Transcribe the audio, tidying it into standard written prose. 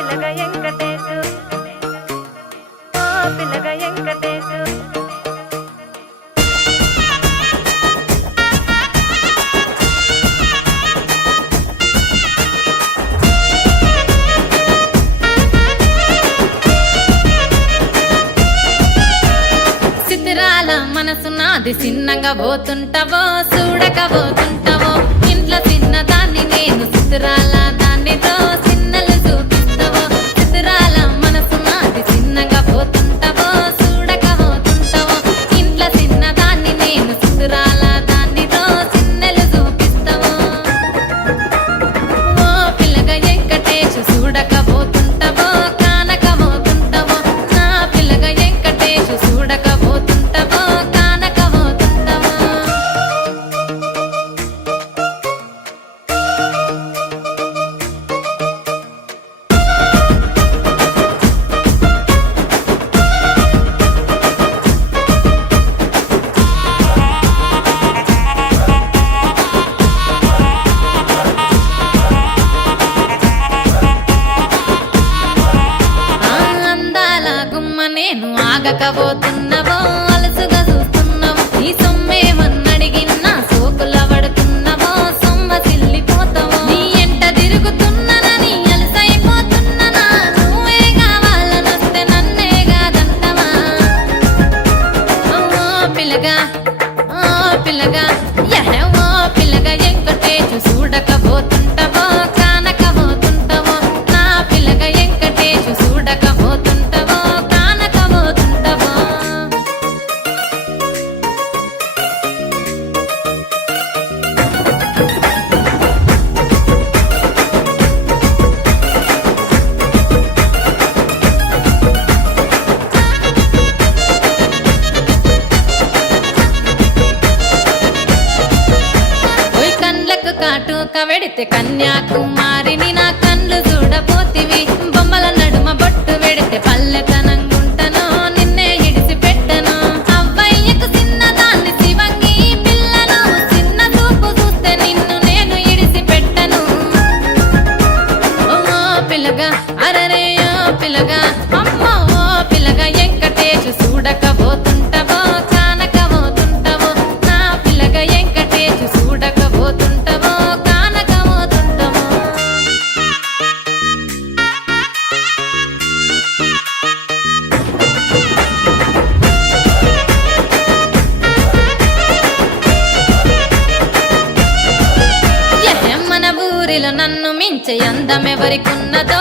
పిల్లగా వెంకటేశు ఓ పిల్లగా వెంకటేశు సితిరాల మనసు నాది చిన్నగా పోతుంటావో చూడక పోతుంటావో ఇంట్లో చిన్నదాన్ని నేను సితిరాల దానితో చిన్నలు చూపిస్తావో సితిరాల మనసు నాది చిన్నగా పోతుంటావో చూడక పోతుంటావో ఇంట్లో చిన్నదాన్ని నేను సితిరాల దానితో చిన్నలు చూపిస్తావో ఓ పిల్లగా వెంకటేశు చూడక పోతుంటావో కానక పోతుంటావో నా పిల్లగా వెంకటేశు చూడక పోతుంటావో కానక పోతుంటావో ఆ అందాల గుమ్మ నేను ఆగకపోతున్నావో అలసుగా చూస్తున్నావో ఈ సొమ్మేమన్నడిగిన్నా సోకుల పడుతున్నావో సొమ్మ సిల్లిపోతావో నీ ఎంట తిరుగుతున్నానని అలసైపోతున్నానా నువ్వే కావాలనొస్తే నన్నే కాదంటవా ఓ పిల్లగా ఓ పిల్లగా యహే ఓ పిల్లగా వెంకటేశు చూడకపోతుంటావో కానకపోతుంటావో నా పిల్లగా వెంకటేశు చూడకపోతుంటావో కానకపోతుంటావో ఓయ్ కండ్లకు కాటుక వెడితే కన్యాకుమారిని నా కండ్లు చూడపోతివి బొమ్మల నడుమ బొట్టు వెడితే పల్లెతనంగుంటను నిన్నే ఇడిసి పెట్టను అవ్వయ్యకు చిన్నదాన్ని శివంగి పిల్లను చిన్న చూపు చూస్తే నిన్ను నేను ఇడిసి పెట్టను ఓ పిల్లగా అరరే ఓ పిల్లగా అమ్మో ఓ పిల్లగా వెంకటేశు చూడకపోతుంటావో కానకపోతుంటావో నా పిల్లగా వెంకటేశు చూడకపోతుంటావో కానకపోతుంటావో మన ఊరిలో నన్ను మించే అందమెవరికున్నదో